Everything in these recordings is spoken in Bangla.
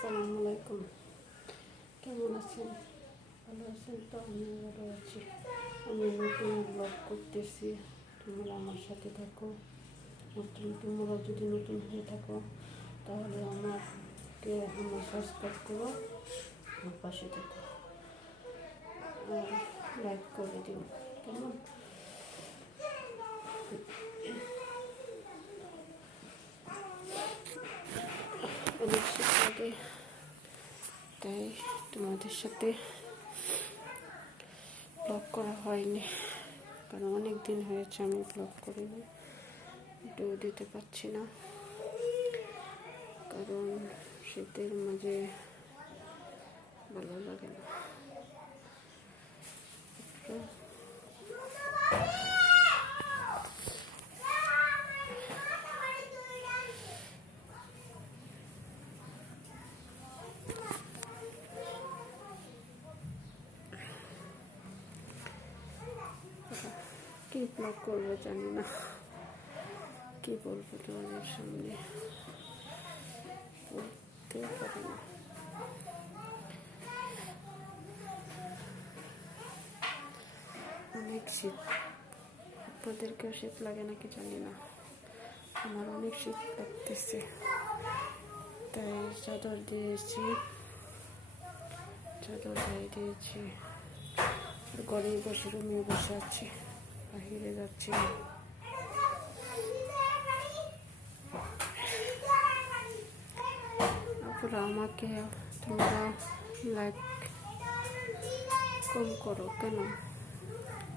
আসসালামু আলাইকুম। কেমন আছেন? ভালো আছেন তো? আমিও ভালো আছি। আমি নতুন ব্লগ করতেছি, তোমরা আমার সাথে থাকো। তোমরা যদি নতুন হয়ে থাকো তাহলে আমার সাবস্ক্রাইব করো, আমার পাশে থাকো, লাইক করে দিও। কেমন? অনেক শীত লাগে, তাই তোমাদের সাথে ব্লগ করা হয়নি, কারণ অনেক দিন হয়েছে আমি ব্লগ করিনি, ভিডিও দিতে পারছি না, কারণ শীতের মাঝে ভালো লাগে না। কি ব্লগ করবো জানি না, কি বলবো তোমাদের সামনে, বলতে পারি না। অনেক শীত, আপনাদেরকেও শীত লাগে নাকি জানি না, আমার অনেক শীত লাগতেছে, তাই চাদর দিয়েছি, চাদর গায়ে দিয়েছি, ঘরেই বসে রুমে বসে আছি, বাহিরে যাচ্ছি না। আপনারা আমাকে তোমরা লাইক কম করো কেন?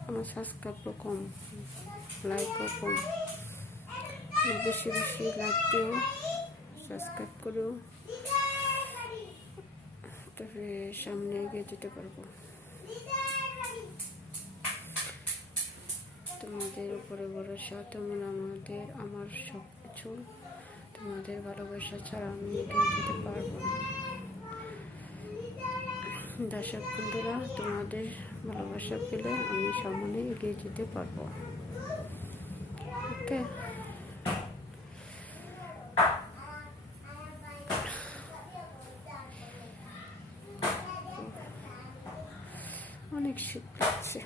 আমার সাবস্ক্রাইবও কম, লাইকও কম। বেশি বেশি লাইক দিও, সাবস্ক্রাইব করো, তবে সামনে এগিয়ে যেতে পারবো। তোমাদের উপরে ভরসা, তোমরা আমার সব কিছু, তোমাদের ভালোবাসা ছাড়া আমি এগিয়ে যেতে পারবো না। দর্শক বন্ধুরা, তোমাদের ভালোবাসা পেলে আমি সামনে এগিয়ে যেতে পারবো। ওকে, অনেক শীত লাগছে।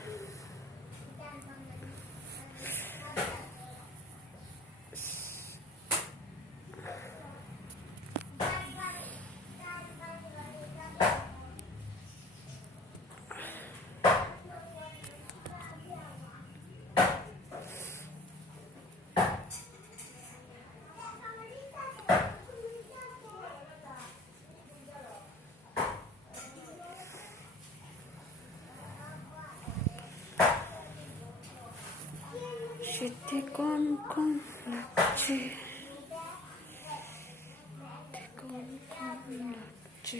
শীতে কম কম লাগছে, কম কম লাগছে,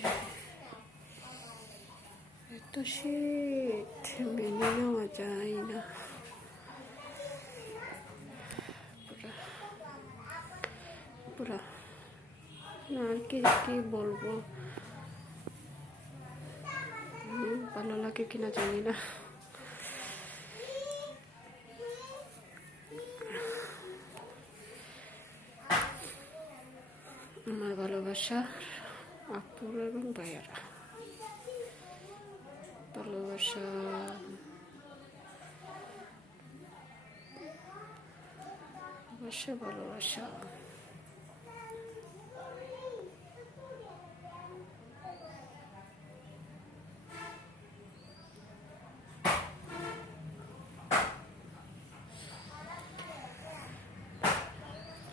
এত শীত মেনে নেওয়া যায় না। পুরা না, আর কি বলবো, ভালো লাগে কিনা জানি না। আমার ভালোবাসা আপুর এবং ভাইয়ারা, ভালোবাসা ভালোবাসা ভালোবাসা।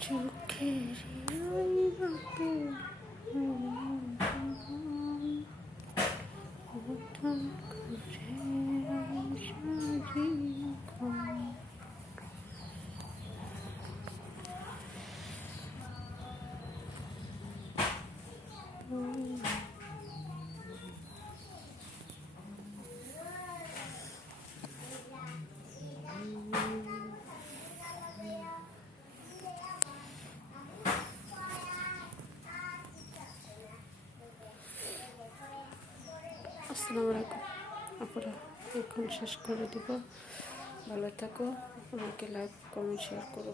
চোখের আসসালামু আলাইকুম। আপনারা এখন শেষ করে দিব। ভালো থাকো, আমাকে লাইক কমেন্ট শেয়ার করো।